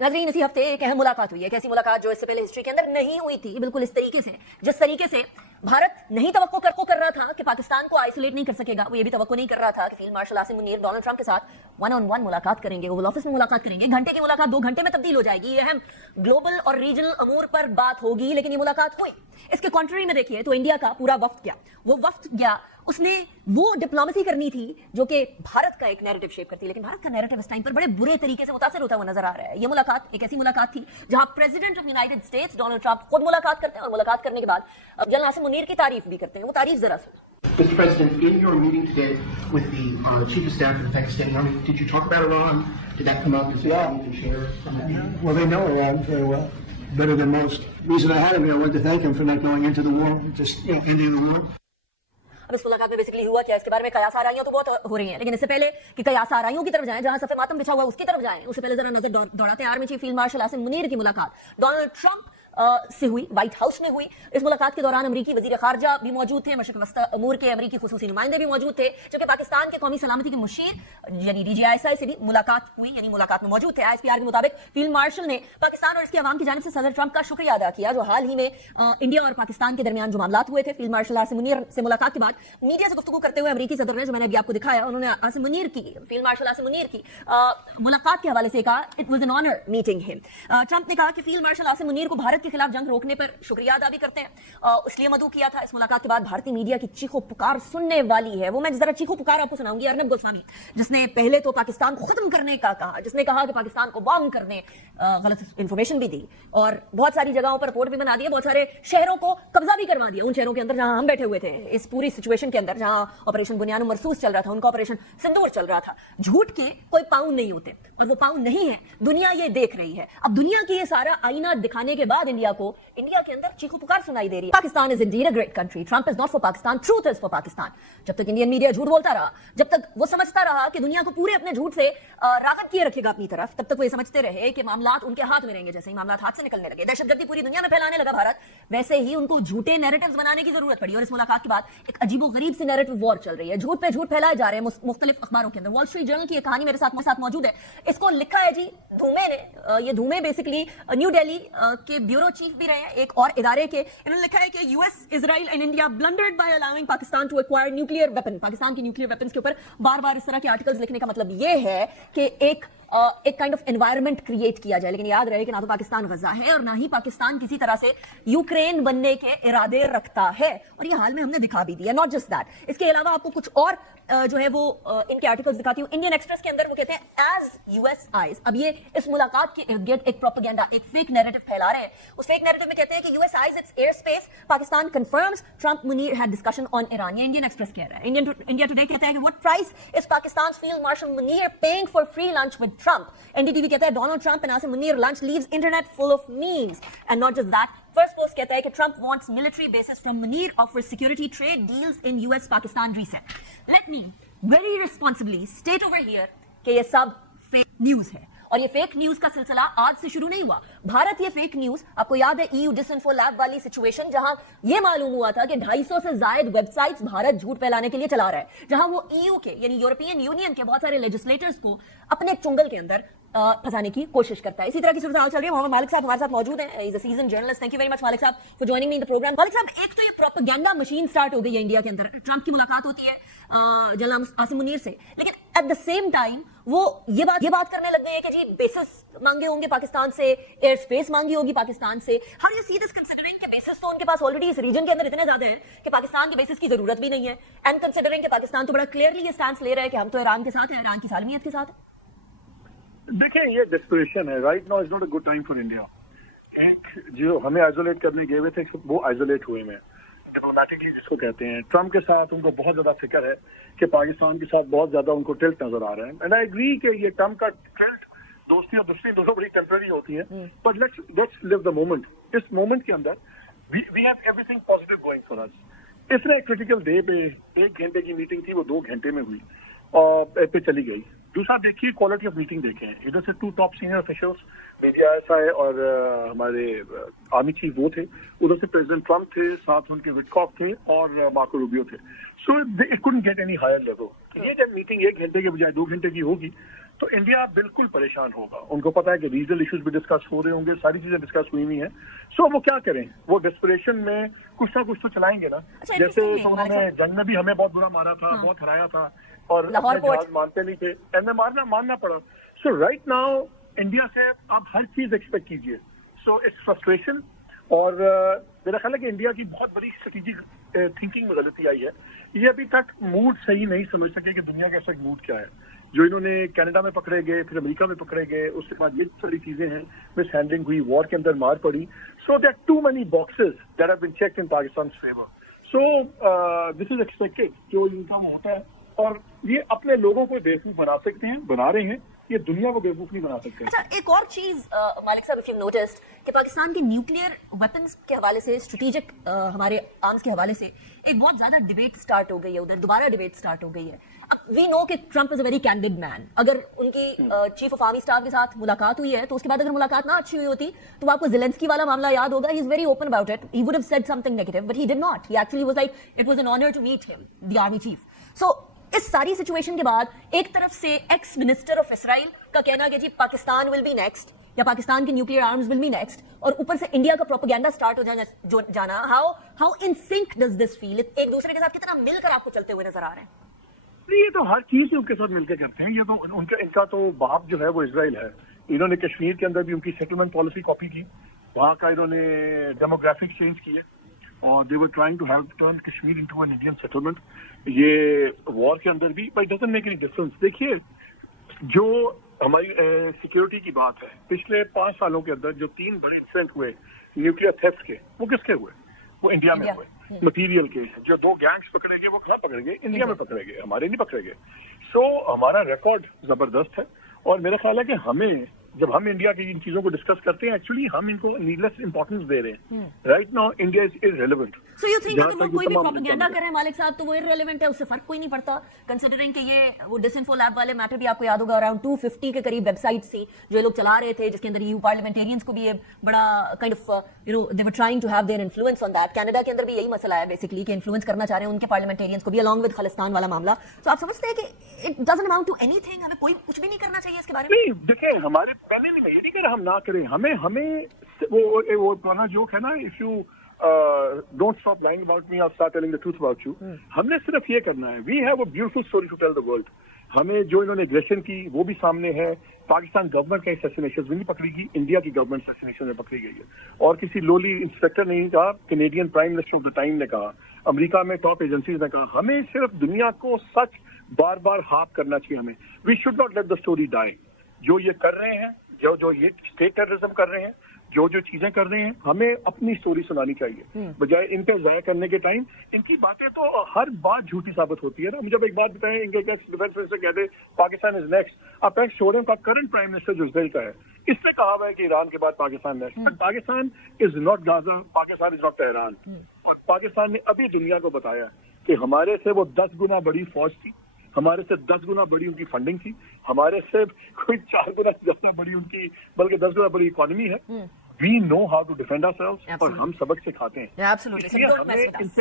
नाज़रीन, इसी हफ्ते एक अहम मुलाकात हुई है, एक ऐसी मुलाकात जो इससे पहले हिस्ट्री के अंदर नहीं हुई थी, बिल्कुल इस तरीके से, जिस तरीके से भारत नहीं तवक्को कर रहा था कि पाकिस्तान को आइसोलेट नहीं कर सकेगा, वो ये भी तवक्को नहीं कर रहा था कि field marshal Asim Munir Donald Trump के साथ वन ऑन वन मुलाकात करेंगे, ओवल ऑफिस में मुलाकात करेंगे, घंटे की मुलाकात 2 घंटे में तब्दील हो जाएगी, ये अहम ग्लोबल और रीजनल अमूर पर बात होगी, लेकिन ये मुलाकात हुई। इसके कॉन्ट्ररी में देखिए तो इंडिया का पूरा वफ्द गया, वो वफ्द गया, उसने वो डिप्लोमेसी करनी थी जो कि भारत का एक नैरेटिव शेप करती है, लेकिन भारत का नैरेटिव इस टाइम पर बड़े बुरे तरीके से मुतासर होता हुआ नजर आ रहा है। ये मुलाकात एक ऐसी मुलाकात थी जहां president of United states Donald Trump खुद मुलाकात करते हैं और मुलाकात करने के बाद जनरल आसिम मुनीर की तारीफ भी करते हैं। वो तारीफ जरा सुनो। Mr. President, in your meeting today with the Chief of Staff of the Pakistani Army, did you talk about Iran? Did that come up? Is there anything you can share? Well, they know Iran very well, better than most. The reason I had him here, I wanted to thank him for not going into the war, just ending the war. अब इस मुलाकात में basically हुआ क्या, इसके बारे में कयास आराइयां तो बहुत हो रही हैं, लेकिन इससे पहले कि कयास आराइयों की तरफ जाएं, जहां सफे मातम बिछा हुआ उसकी तरफ जाएं, उससे पहले जरा नजर दौड़ाते हैं army chief field marshal Asim Munir की मुलाकात डोनाल्ड ट्रंप से हुई, व्हाइट हाउस में हुई। इस मुलाकात के दौरान अमरीकी वजीर खारजा भी मौजूद थे, मशरक वस्ता अमूर के अमरीकी खुसूसी नुमाइंदे भी मौजूद थे, जबकि पाकिस्तान के कौमी सलामती के मुशीर यानी DGISI से भी मुलाकात हुई, यानी मुलाकात में मौजूद थे। ISPR के मुताबिक फील्ड मार्शल ने पाकिस्तान और इसके अवाम की जानिब से सदर ट्रंप का शुक्रिया अदा किया, जो हाल ही में इंडिया और पाकिस्तान के दरमियान जो मामलात हुए थे। फील्ड मार्शल आसिम मुनीर से मुलाकात के बाद मीडिया से गुफ्तगू करते हुए अमरीकी सदर ने, जो मैंने अभी आपको दिखाया, उन्होंने आसिम मुनीर की, फील्ड मार्शल आसिम मुनीर की मुलाकात के हवाले से कहा, it was an honour meeting him. Trump ने कहा कि फील्ड मार्शल आसिम मुनीर को भारत के खिलाफ जंग रोकने पर शुक्रिया अदा भी करते हैं, इसलिए मदऊ किया था। इस मुलाकात के बाद भारतीय मीडिया की चीखो पुकार सुनने वाली है, वो मैं जरा चीखो पुकार आपको सुनाऊंगी। अर्नब गोस्वामी, जिसने पहले तो पाकिस्तान को खत्म करने का कहा, जिसने कहा कि पाकिस्तान को बॉम्ब करने, गलत इंफॉर्मेशन भी दी और बहुत सारी जगहों पर रिपोर्ट भी बना दिया, बहुत सारे शहरों को कब्जा भी करवा दिया, उन शहरों के अंदर जहां हम बैठे हुए थे इस पूरी सिचुएशन के अंदर, जहां ऑपरेशन बुनियानुम मरसूस चल रहा था, उनका ऑपरेशन सिंदूर चल रहा था। झूठ के कोई पाउंड नहीं होते, और वो पाउंड नहीं है, दुनिया ये देख रही है। अब दुनिया की ये सारा आईना दिखाने के बाद इंडिया के अंदर चीखो पुकार सुनाई दे रही है। Pakistan is indeed a great country, Trump is not for Pakistan, truth is for Pakistan. जब तक इंडियन मीडिया झूठ बोलता रहा, जब तक वो समझता रहा कि दुनिया को पूरे अपने झूठ से रागब किए रखेगा अपनी तरफ, तब तक वो ये समझते रहे कि मामलात उनके हाथ में रहेंगे। जैसे ही मामलात हाथ से निकलने लगे, दहशतगर्दी पूरी दुनिया में फैलाने लगा भारत, वैसे ही उनको झूठे नैरेटिव्स बनाने की जरूरत पड़ी। और इस मुलाकात के बाद एक अजीबोगरीब सी नैरेटिव वॉर चल रही है, झूठ पे झूठ फैलाए जा रहे हैं मुख्तलिफ अखबारों के अंदर। वॉल स्ट्रीट जर्नल की एक कहानी मेरे साथ मौजूद है, इसको लिखा है जी धूमे ने। ये धूमे बेसिकली न्यू दिल्ली के ब्यूरो चीफ भी रहे हैं एक और इदारे के। इन्होंने लिखा है कि US, Israel and India blundered by allowing Pakistan to acquire nuclear weapon. Pakistan की न्यूक्लियर वेपन्स के ऊपर बार-बार इस तरह के आर्टिकल्स लिखने का मतलब ये है कि एक काइंड ऑफ एनवायरनमेंट क्रिएट किया जाए। लेकिन याद रहे कि ना तो पाकिस्तान गजा है और ना ही पाकिस्तान किसी तरह से यूक्रेन बनने के इरादे रखता है, और ये हाल में हमने दिखा भी दिया। नॉट जस्ट दैट, इसके अलावा आपको कुछ और जो है वो इनके आर्टिकल्स दिखाती हूं। इंडियन एक्सप्रेस के अंदर वो कहते हैं एज यूएस आइज। अब ये इस मुलाकात के इर्द गिर्द एक प्रोपेगेंडा, एक फेक नैरेटिव फैला रहे हैं। उस फेक नैरेटिव में कहते हैं कि US eyes it's air space, Pakistan confirms Trump Munir had discussion on Iran. ये इंडियन एक्सप्रेस कह रहा है। इंडिया टुडे कहता है कि what price is Pakistan field marshal Munir paying for free lunch with Trump. NDTV कहता है Donald Trump and Asim Munir lunch leaves internet full of memes. And not just that, first post कहता है कि Trump wants military bases from Munir, offers security, trade deals in US Pakistan reset. Let me very responsibly state over here कि ये सब fake news है, और ये fake news का सिलसिला आज से शुरू नहीं हुआ। भारत ये फेक न्यूज, आपको याद है EU डिसइंफो लैब वाली सिचुएशन, जहां ये मालूम हुआ था कि 250 से ज्यादा वेबसाइट्स भारत झूठ फैलाने के लिए चला रहा है, जहां वो EU के यानी यूरोपियन यूनियन के बहुत सारे लेजिस्लेटर्स को अपने चुंगल के अंदर फंसाने की कोशिश करता है। इसी तरह की सूरत हाल चल रही है। मोहम्मद मालिक साहब हमारे साथ मौजूद हैं, is a season journalist. Thank you very much Malik साहब for joining me in the programme. Malik साहब, एक तो ये प्रोपेगेंडा मशीन स्टार्ट हो गई है इंडिया के अंदर। ट्रंप की मुलाकात होती है जनरल आसिम मुनीर से, लेकिन एट द सेम टाइम वो ये बात करने लग गए हैं कि जी बेसिस मांगे होंगे पाकिस्तान से, एयर स्पेस मांगी होगी पाकिस्तान से। How do you see this considering के बेसिस तो उनके पास ऑलरेडी इस रीजन के अंदर इतने ज्यादा हैं कि पाकिस्तान के बेसिस की जरूरत भी नहीं है, एंड कंसीडरिंग कि पाकिस्तान तो बड़ा क्लियरली ये स्टैंस ले रहा है कि हम तो ईरान के साथ हैं, ईरान की सालमियत के साथ है। देखिए, ये डेस्परेशन है। Right now is not a good time for India. एक जो हमें आइसोलेट करने गए हुए थे, वो आइसोलेट हुए में डिप्लोमेटिकली जिसको कहते हैं। ट्रंप के साथ उनको बहुत ज्यादा फिक्र है कि पाकिस्तान के साथ बहुत ज्यादा उनको टिल्ट नजर आ रहा है, एंड आई एग्री कि ये ट्रंप का टिल्ट, दोस्ती और दुश्मनी दोनों बड़ी टेम्पररी होती है, but let's live the moment. इस मोमेंट के अंदर we have everything positive going for us. इसने क्रिटिकल डे पे 1 घंटे की मीटिंग थी, वो 2 घंटे में हुई और पे चली गई। दूसरा देखिए, क्वालिटी ऑफ मीटिंग देखें। इधर से 2 टॉप सीनियर ऑफिशियल्स, DGISI और हमारे आर्मी चीफ वो थे, उधर से प्रेसिडेंट ट्रंप थे, साथ उनके विटकॉफ थे और मार्को रूबियो थे। So it couldn't get any higher level. ये जब मीटिंग 1 घंटे के बजाय 2 घंटे की होगी تو انڈیا بالکل پریشان ہوگا. ان کو پتا ہے کہ ریجنل ایشوز بھی ڈسکس ہو رہے ہوں گے, ساری چیزیں ڈسکس ہوئی ہوئی ہیں. سو وہ کیا کریں, وہ ڈسپریشن میں کچھ نہ کچھ تو چلائیں گے نا. جیسے تو انہوں نے جنگ میں بھی ہمیں بہت برا مارا تھا, بہت ہرایا تھا, اور اپنے جہاز مانتے نہیں تھے, ہمیں ماننا پڑا. سو رائٹ ناؤ انڈیا سے آپ ہر چیز ایکسپیکٹ کیجیے. سو اٹس فرسٹریشن, اور میرا خیال ہے کہ انڈیا کی بہت بڑی اسٹریٹجک تھنکنگ میں غلطی آئی ہے. یہ ابھی تک موڈ صحیح نہیں سمجھ سکے کہ دنیا کا ایسا موڈ کیا ہے. جو انہوں نے کینیڈا میں پکڑے گئے, پھر امریکہ میں پکڑے گئے, اس کے بعد یہ ساری چیزیں ہیں, مس ہینڈلنگ ہوئی, وار کے اندر مار پڑی. So there are too many boxes that have been checked in Pakistan favour. So this is expected جو ان کا ہوتا ہے, اور یہ اپنے لوگوں کو بیوقوف بنا سکتے ہیں, بنا رہے ہیں, یہ دنیا کو بیوقوف نہیں بنا سکتے. اچھا, ایک اور چیز مالک صاحب, اف یو نوٹسڈ کہ پاکستان کے نیوکلیئر ویپنز کے حوالے سے, اسٹریٹجک ہمارے آرمز کے حوالے سے ایک بہت زیادہ ڈبیٹ سٹارٹ ہو گئی ہے, ادھر دوبارہ ڈبیٹ سٹارٹ ہو گئی ہے. اب وی نو کہ Trump is a very candid man. اگر ان کی چیف آف آرمی اسٹاف کے ساتھ ملاقات ہوئی ہے, تو اس کے بعد اگر ملاقات نہ اچھی ہوئی ہوتی تو آپ کو زیلنسکی والا معاملہ یاد ہوگا. He is very open about it. He would have said something negative, but he did not. He actually was like it was an honour to meet him, the army chief. سو اس ساری situation کے بعد ایک طرف سے x minister of Israel کا کہنا کہ جی پاکستان ول بی نیکسٹ, یا پاکستان کے nuclear arms will be next, اور اوپر سے انڈیا کا پروپیگنڈا سٹارٹ ہو جانا. How in sync does this feel? ایک دوسرے کے ساتھ کتنا مل کر آپ کو چلتے ہوئے نظر آ رہے ہیں؟ یہ تو ہر چیز ان کے ساتھ مل کے کرتے ہیں. یہ تو ان کا تو باپ جو ہے وہ اسرائیل ہے. انہوں نے کشمیر کے اندر بھی ان کی سیٹلمنٹ پالیسی کاپی کی, وہاں کا انہوں نے ڈیموگرافک چینج کیے, اور they were trying to help turn Kashmir into an Indian settlement. یہ وار کے اندر بھی but doesn't make any difference. دیکھیے, جو ہماری سیکورٹی کی بات ہے, پچھلے 5 سالوں کے اندر جو 3 بڑے انسیڈنٹ ہوئے نیوکلیئر تھیفٹ کے, وہ کس کے ہوئے؟ وہ انڈیا میں ہوئے. مٹیریل کے جو 2 گینگس پکڑے گئے, وہ کہاں پکڑے گئے؟ انڈیا میں پکڑے گئے, ہمارے نہیں پکڑے گئے. سو ہمارا ریکارڈ زبردست ہے, اور میرا خیال ہے کہ ہمیں, جب ہم انڈیا کی ان چیزوں کو ڈسکس کرتے ہیں, ایکچولی ہم ان کو نیڈلیس امپورٹنس دے رہے ہیں. Right now India is irrelevant. So you think کہ وہ کوئی بھی پروپیگنڈا کر رہے ہیں مالک صاحب, تو وہ ارریلیونٹ ہے, اس سے فرق کوئی نہیں پڑتا, کنسیڈرنگ کہ یہ وہ ڈس انفو لیب والے میٹر بھی آپ کو یاد ہوگا, اراؤنڈ 250 کے قریب ویب سائٹس تھیں جو لوگ چلا رہے تھے, جس کے اندر یو پارلیمنٹیرینس کو بھی بڑا kind of you know they were trying to have their influence on that. Canada کے اندر بھی یہی مسئلہ ہے بیسیکلی, کہ انفلوئنس کرنا چاہ رہے ہیں ان کے پارلیمنٹیرینس کو بھی, الانگ ود خالستان والا معاملہ. سو آپ سمجھتے ہیں کہ اٹ ڈزنٹ اماؤنٹ ٹو اینی تھنگ, ہمیں کوئی کچھ بھی نہیں کرنا چاہیے اس کے بارے میں؟ نہیں, دیکھیں ہمارے پہلے نہیں, میں یہ نہیں کہہ رہا ہم نہ کریں, ہمیں وہ پرانا جوک ہے نا, if you don't stop lying about me, I start telling the truth about you. ہم نے صرف یہ کرنا ہے, we have a beautiful story to tell the world. ہمیں جو انہوں نے ایگریشن کی وہ بھی سامنے ہے. پاکستان گورنمنٹ کا اسیسینیشن بھی نہیں پکڑی گئی, انڈیا کی گورنمنٹ اسیسینیشن میں پکڑی گئی ہے, اور کسی لولی انسپیکٹر نے نہیں کہا, Canadian prime minister of the time نے کہا, امریکہ میں ٹاپ ایجنسیز نے کہا. ہمیں صرف دنیا کو سچ بار بار ہاپ کرنا چاہیے. ہمیں we should not let the story die. جو یہ کر رہے ہیں, جو یہ اسٹیٹ ٹیررزم کر رہے ہیں, جو چیزیں کر رہے ہیں, ہمیں اپنی اسٹوری سنانی چاہیے بجائے ان پہ ضائع کرنے کے ٹائم. ان کی باتیں تو ہر بات جھوٹی ثابت ہوتی ہے نا. جب ایک بات بتائیں, ان کے ڈیفینس منسٹر کہتے پاکستان از نیکسٹ, آپ ایک چھوڑیں کا کرنٹ پرائم منسٹر جو اسرائیل کا ہے, اس نے کہا ہوا ہے کہ ایران کے بعد Pakistan next. But Pakistan is not غازہ, Pakistan is not Tehran. اور پاکستان نے ابھی دنیا کو بتایا کہ ہمارے سے وہ 10 گنا بڑی فوج تھی, ہمارے سے 10 گنا بڑی ان کی فنڈنگ تھی, ہمارے سے کوئی 4 گنا زیادہ بڑی ان کی, بلکہ 10 گنا بڑی اکانومی ہے. We know how to defend ourselves, اور ہم سبق سکھاتے ہیں. Absolutely. So don't mess with us.